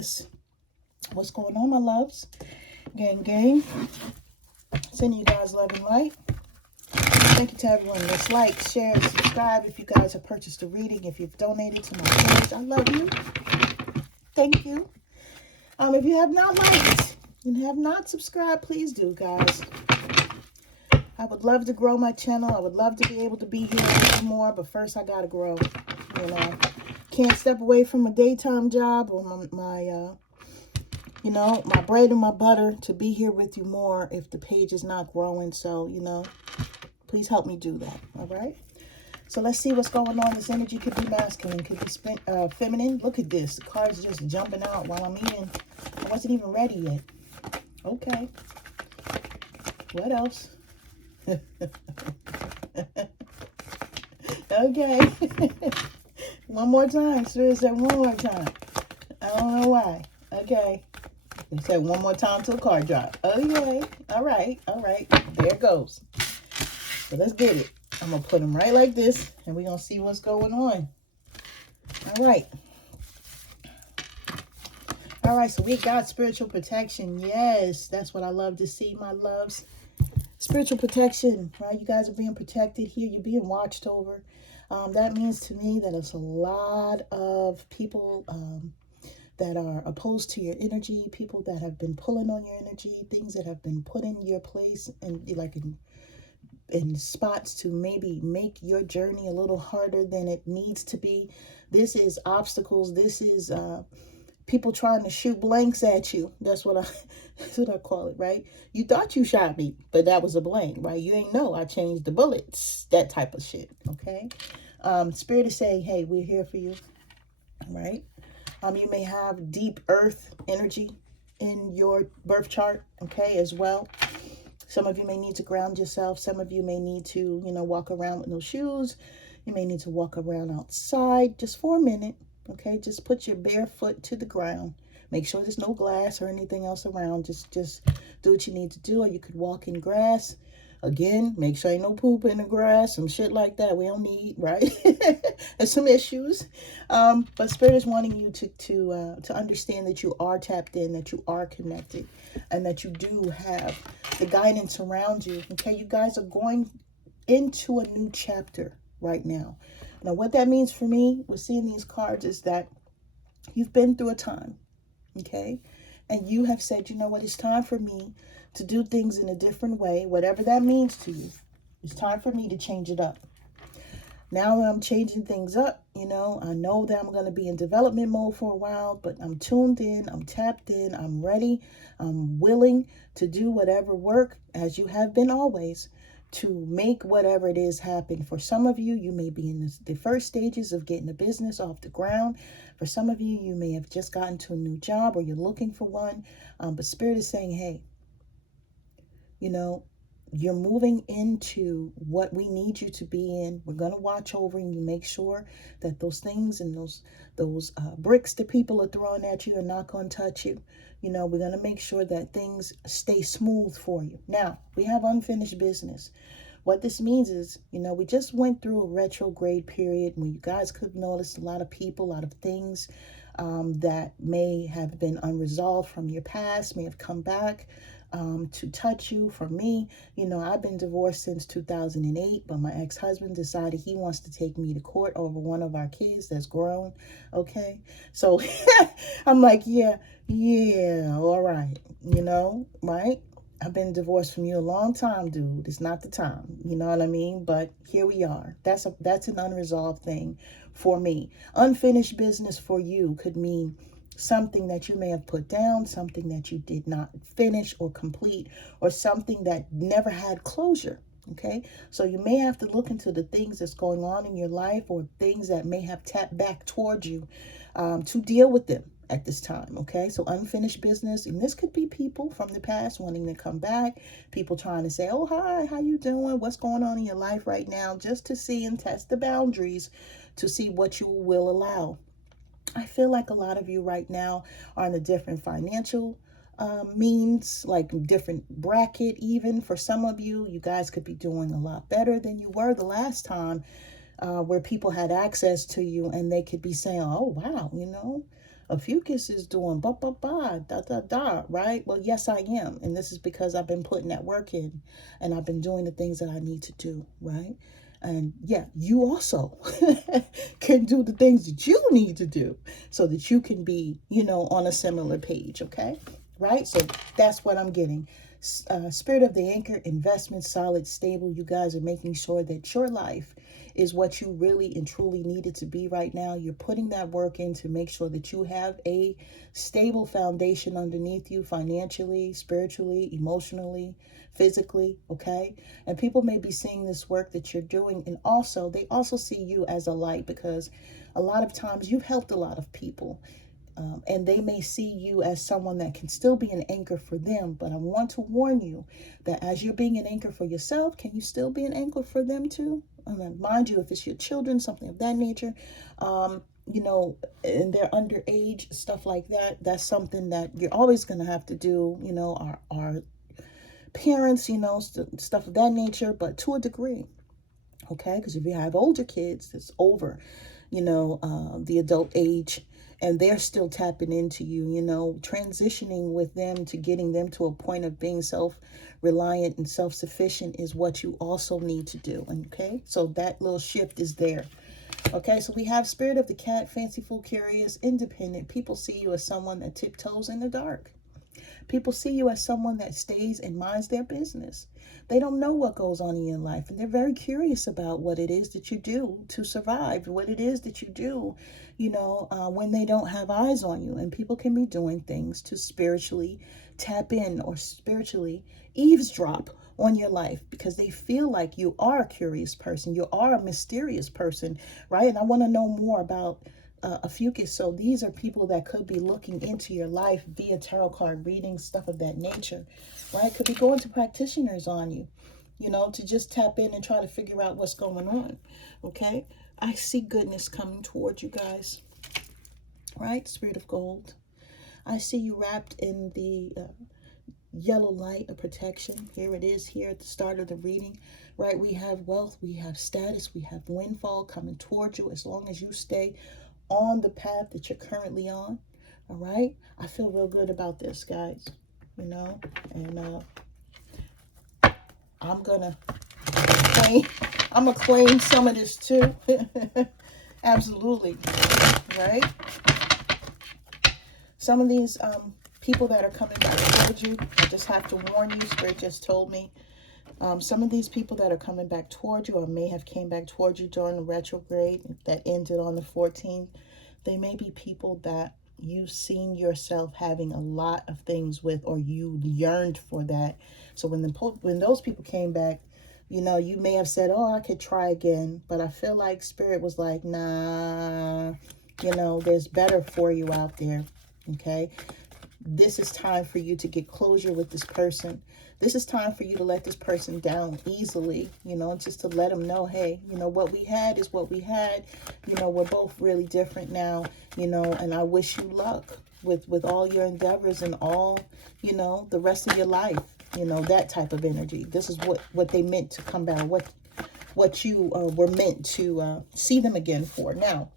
this. What's going on, my loves? Gang. Sending you guys love and light. Thank you to everyone that's like, share, and subscribe. If you guys have purchased a reading, if you've donated to my page, I love you. Thank you. If you have not liked and have not subscribed, please do, guys. I would love to grow my channel. I would love to be able to be here a little more, but first I gotta grow. Can't step away from a daytime job or my bread and my butter to be here with you more if the page is not growing. So, please help me do that. All right. So let's see what's going on. This energy could be masculine, could be feminine. Look at this. The card's just jumping out while I'm eating. I wasn't even ready yet. Okay. What else? Okay. One more time. Spirit said one more time. I don't know why. Okay. They said one more time till the card drop. Okay. All right. There it goes. So let's get it. I'm going to put them right like this, and we're going to see what's going on. All right. All right, so we got spiritual protection. Yes, that's what I love to see, my loves. Spiritual protection, right? You guys are being protected here. You're being watched over. That means to me that it's a lot of people that are opposed to your energy, people that have been pulling on your energy, things that have been put in your place and like in spots to maybe make your journey a little harder than it needs to be. This is obstacles. This is people trying to shoot blanks at you. That's what I call it, right? You thought you shot me, but that was a blank, right? You ain't know I changed the bullets. That type of shit, okay? Spirit is saying, hey, we're here for you, right? You may have deep earth energy in your birth chart, okay, as well. Some of you may need to ground yourself. Some of you may need to, walk around with no shoes. You may need to walk around outside just for a minute. Okay, just put your bare foot to the ground. Make sure there's no glass or anything else around. Just do what you need to do. Or you could walk in grass. Again, make sure ain't no poop in the grass, some shit like that we don't need, right? There's some issues. But Spirit is wanting you to understand that you are tapped in, that you are connected, and that you do have the guidance around you. Okay, you guys are going into a new chapter right now. Now, what that means for me with seeing these cards is that you've been through a time, okay? And you have said, you know what, it's time for me to do things in a different way, whatever that means to you. It's time for me to change it up. Now I'm changing things up, I know that I'm going to be in development mode for a while, but I'm tuned in, I'm tapped in, I'm ready, I'm willing to do whatever work, as you have been always, to make whatever it is happen. For some of you, you may be in the first stages of getting a business off the ground. For some of you, you may have just gotten to a new job or you're looking for one. But Spirit is saying, hey, you're moving into what we need you to be in. We're going to watch over you, make sure that those things and those bricks that people are throwing at you are not going to touch you. We're going to make sure that things stay smooth for you. Now, we have unfinished business. What this means is, we just went through a retrograde period where you guys could have noticed a lot of people, a lot of things that may have been unresolved from your past, may have come back to touch you. For me, I've been divorced since 2008, but my ex-husband decided he wants to take me to court over one of our kids that's grown. Okay. So I'm like, yeah, all right. Right. I've been divorced from you a long time, dude. It's not the time. You know what I mean? But here we are. That's an unresolved thing for me. Unfinished business for you could mean something that you may have put down, something that you did not finish or complete, or something that never had closure. Okay, so you may have to look into the things that's going on in your life or things that may have tapped back towards you to deal with them at this time. Okay, so unfinished business, and this could be people from the past wanting to come back, people trying to say, oh, hi, how you doing, what's going on in your life right now, just to see and test the boundaries to see what you will allow. I feel like a lot of you right now are in a different financial means, like different bracket. Even for some of you, you guys could be doing a lot better than you were the last time where people had access to you and they could be saying, oh, wow, A fucus is doing ba ba ba da da da, right? Well, yes, I am, and this is because I've been putting that work in, and I've been doing the things that I need to do, right? And yeah, you also can do the things that you need to do so that you can be, on a similar page, okay? Right? So that's what I'm getting. Spirit of the anchor, investment, solid, stable. You guys are making sure that your life is what you really and truly need it to be right now. You're putting that work in to make sure that you have a stable foundation underneath you, financially, spiritually, emotionally, physically, okay? And people may be seeing this work that you're doing, and also they also see you as a light, because a lot of times you've helped a lot of people. And they may see you as someone that can still be an anchor for them. But I want to warn you that as you're being an anchor for yourself, can you still be an anchor for them too? And then mind you, if it's your children, something of that nature, and they're underage, stuff like that, that's something that you're always going to have to do, our parents, stuff of that nature, but to a degree. Okay, because if you have older kids that's over, the adult age, and they're still tapping into you, transitioning with them to getting them to a point of being self-reliant and self-sufficient is what you also need to do. Okay, so that little shift is there. Okay, so we have spirit of the cat, fanciful, curious, independent. People see you as someone that tiptoes in the dark. People see you as someone that stays and minds their business. They don't know what goes on in your life, and they're very curious about what it is that you do to survive, what it is that you do, when they don't have eyes on you. And people can be doing things to spiritually tap in or spiritually eavesdrop on your life because they feel like you are a curious person, you are a mysterious person, right? And I want to know more about a fucus. So these are people that could be looking into your life via tarot card readings, stuff of that nature, right? Could be going to practitioners on you, to just tap in and try to figure out what's going on. Okay, I see goodness coming towards you guys, right? Spirit of gold, I see you wrapped in the yellow light of protection. Here it is, here at the start of the reading, right? We have wealth, we have status, we have windfall coming towards you as long as you stay on the path that you're currently on. All right, I feel real good about this, guys, and I'm gonna claim some of this too. Absolutely, right? Some of these people that are coming back towards you, I just have to warn you, Spirit just told me, some of these people that are coming back towards you or may have came back towards you during the retrograde that ended on the 14th, they may be people that you've seen yourself having a lot of things with, or you yearned for that. So when those people came back, you may have said, oh, I could try again. But I feel like Spirit was like, nah, there's better for you out there. Okay, this is time for you to get closure with this person. This is time for you to let this person down easily, just to let them know, hey, what we had is what we had. We're both really different now, and I wish you luck with all your endeavors and all, the rest of your life, that type of energy. This is what they meant to come back, what you were meant to see them again for. Now,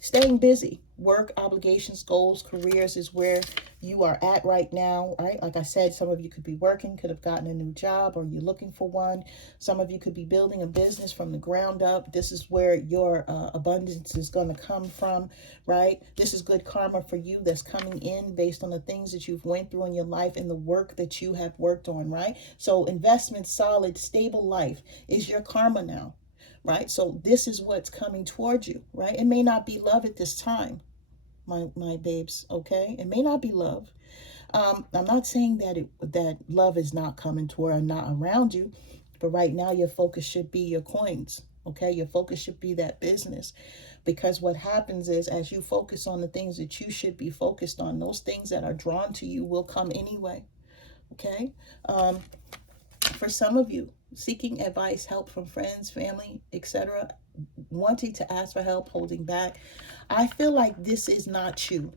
staying busy, work, obligations, goals, careers is where you are at right now, right? Like I said, some of you could be working, could have gotten a new job, or you're looking for one. Some of you could be building a business from the ground up. This is where your abundance is going to come from, right? This is good karma for you that's coming in based on the things that you've went through in your life and the work that you have worked on, right? So investment, solid, stable life is your karma now. Right? So this is what's coming towards you, right? It may not be love at this time, my babes, okay? It may not be love. I'm not saying that love is not coming toward or not around you, but right now your focus should be your coins, okay? Your focus should be that business, because what happens is as you focus on the things that you should be focused on, those things that are drawn to you will come anyway, okay? For some of you, seeking advice, help from friends, family, etc., wanting to ask for help, holding back, I feel like this is not you.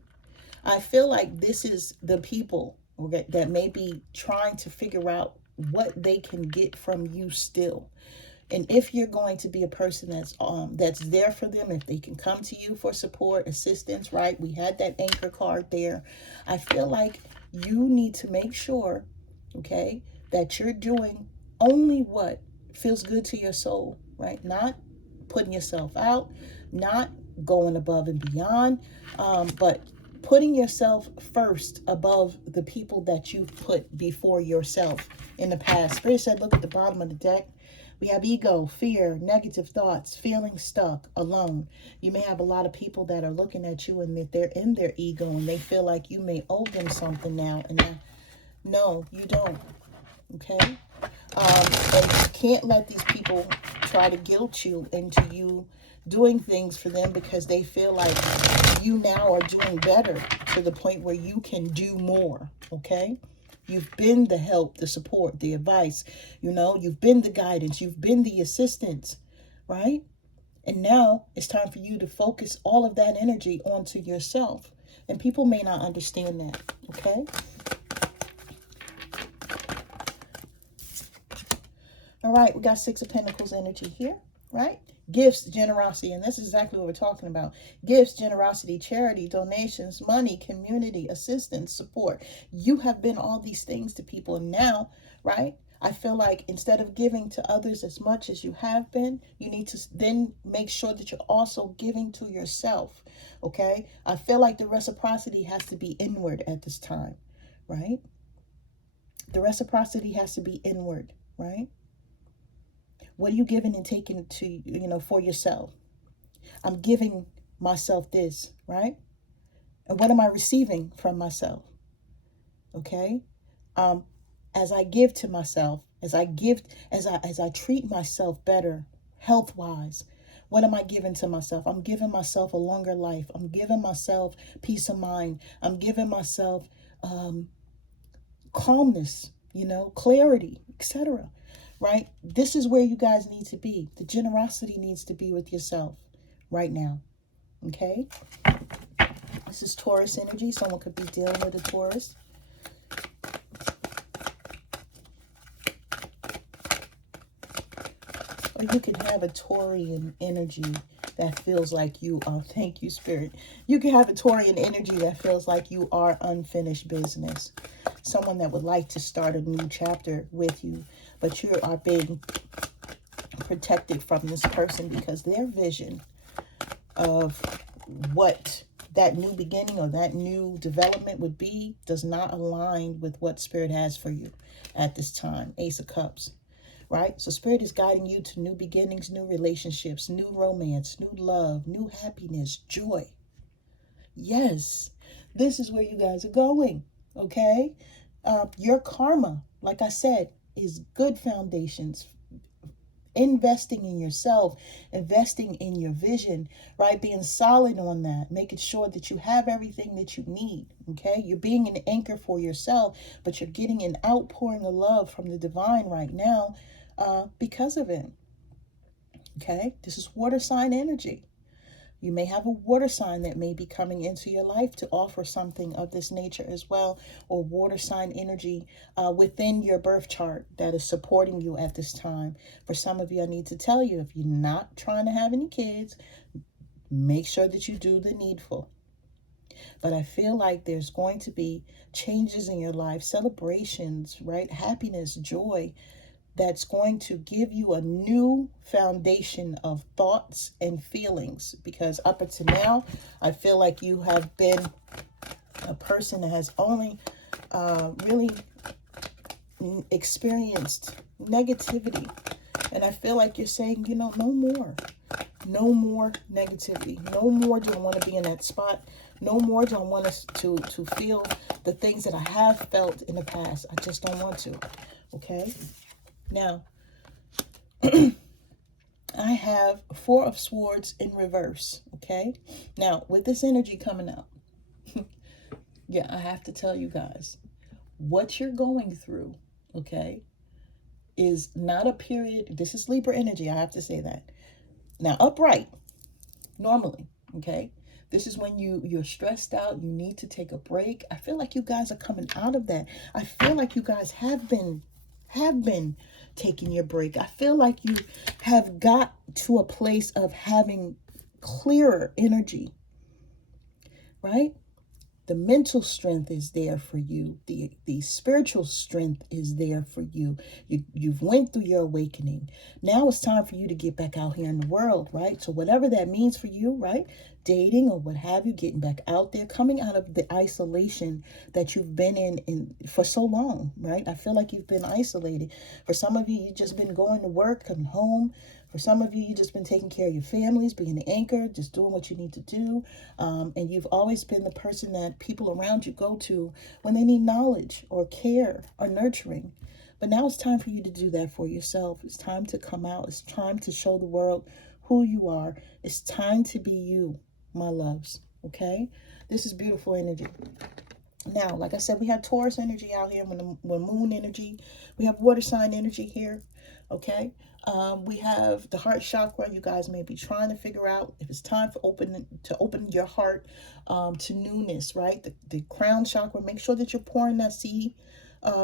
I feel like this is the people that may be trying to figure out what they can get from you still. And if you're going to be a person that's there for them, if they can come to you for support, assistance, right? We had that anchor card there. I feel like you need to make sure, okay, that you're doing only what feels good to your soul, right? Not putting yourself out, not going above and beyond, but putting yourself first above the people that you've put before yourself in the past. Spirit said, look at the bottom of the deck. We have ego, fear, negative thoughts, feeling stuck, alone. You may have a lot of people that are looking at you and that they're in their ego and they feel like you may owe them something now. And no, you don't. Okay? And you can't let these people try to guilt you into you doing things for them because they feel like you now are doing better to the point where you can do more. Okay? You've been the help, the support, the advice, you've been the guidance, you've been the assistance, right? And now it's time for you to focus all of that energy onto yourself. And people may not understand that, okay? All right, we got Six of Pentacles energy here, right? Gifts, generosity, and this is exactly what we're talking about. Gifts, generosity, charity, donations, money, community, assistance, support. You have been all these things to people. And now, right, I feel like instead of giving to others as much as you have been, you need to then make sure that you're also giving to yourself, okay? I feel like the reciprocity has to be inward at this time, right? The reciprocity has to be inward, right? What are you giving and taking to, for yourself? I'm giving myself this, right? And what am I receiving from myself? Okay? As I give to myself, as I treat myself better, health-wise, what am I giving to myself? I'm giving myself a longer life. I'm giving myself peace of mind. I'm giving myself calmness, clarity, etc. Right? This is where you guys need to be. The generosity needs to be with yourself right now. Okay? This is Taurus energy. Someone could be dealing with a Taurus. Or you could have a Taurian energy that feels like you are, thank you, Spirit. You can have a Taurian energy that feels like you are unfinished business. Someone that would like to start a new chapter with you, but you are being protected from this person because their vision of what that new beginning or that new development would be does not align with what Spirit has for you at this time. Ace of Cups, right? So Spirit is guiding you to new beginnings, new relationships, new romance, new love, new happiness, joy. Yes, this is where you guys are going, okay? Your karma, like I said, is good foundations. Investing in yourself, investing in your vision, right? Being solid on that, making sure that you have everything that you need, okay? You're being an anchor for yourself, but you're getting an outpouring of love from the divine right now because of it, okay? This is water sign energy. You may have a water sign that may be coming into your life to offer something of this nature as well, or water sign energy within your birth chart that is supporting you at this time. For some of you, I need to tell you, if you're not trying to have any kids, make sure that you do the needful. But I feel like there's going to be changes in your life, celebrations, right? Happiness, joy, that's going to give you a new foundation of thoughts and feelings. Because up until now, I feel like you have been a person that has only really experienced negativity. And I feel like you're saying, no more. No more negativity. No more do I want to be in that spot. No more do I want us to feel the things that I have felt in the past. I just don't want to. Okay? Now, I have Four of Swords in reverse, okay? Now, with this energy coming out, yeah, I have to tell you guys, what you're going through, okay, is not a period. This is Libra energy, I have to say that. Now, upright, normally, okay? This is when you're stressed out, you need to take a break. I feel like you guys are coming out of that. I feel like you guys have been have been taking your break. I feel like you have got to a place of having clearer energy, right? The mental strength is there for you. The spiritual strength is there for you. You've went through your awakening. Now it's time for you to get back out here in the world, right? So whatever that means for you, right? Dating or what have you, getting back out there, coming out of the isolation that you've been in for so long, right? I feel like you've been isolated. For some of you, you've just been going to work, coming home. For some of you, you've just been taking care of your families, being the anchor, just doing what you need to do. And you've always been the person that people around you go to when they need knowledge or care or nurturing. But now it's time for you to do that for yourself. It's time to come out. It's time to show the world who you are. It's time to be you, my loves. Okay? This is beautiful energy. Now, like I said, we have Taurus energy out here, when moon energy. We have water sign energy here. Okay? We have the heart chakra. You guys may be trying to figure out if it's time to open your heart to newness, right? The crown chakra. Make sure that you're pouring that sea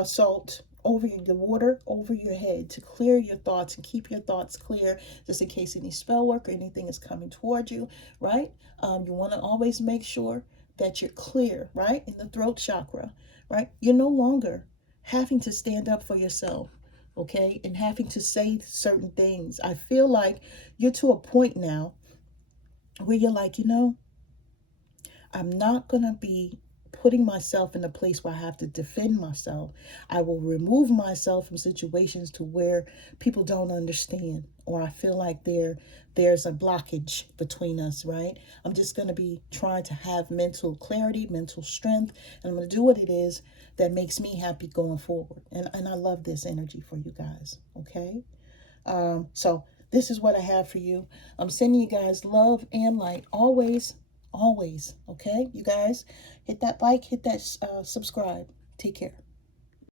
salt over the water over your head to clear your thoughts and keep your thoughts clear, just in case any spell work or anything is coming toward you, right? You want to always make sure that you're clear, right? In the throat chakra, right? You're no longer having to stand up for yourself, okay? And having to say certain things. I feel like you're to a point now where you're like, I'm not going to be putting myself in a place where I have to defend myself. I will remove myself from situations to where people don't understand, or I feel like there's a blockage between us, right? I'm just going to be trying to have mental clarity, mental strength, and I'm going to do what it is that makes me happy going forward. And I love this energy for you guys, okay? So this is what I have for you. I'm sending you guys love and light always. Always, okay? You guys, hit that like, hit that subscribe. Take care.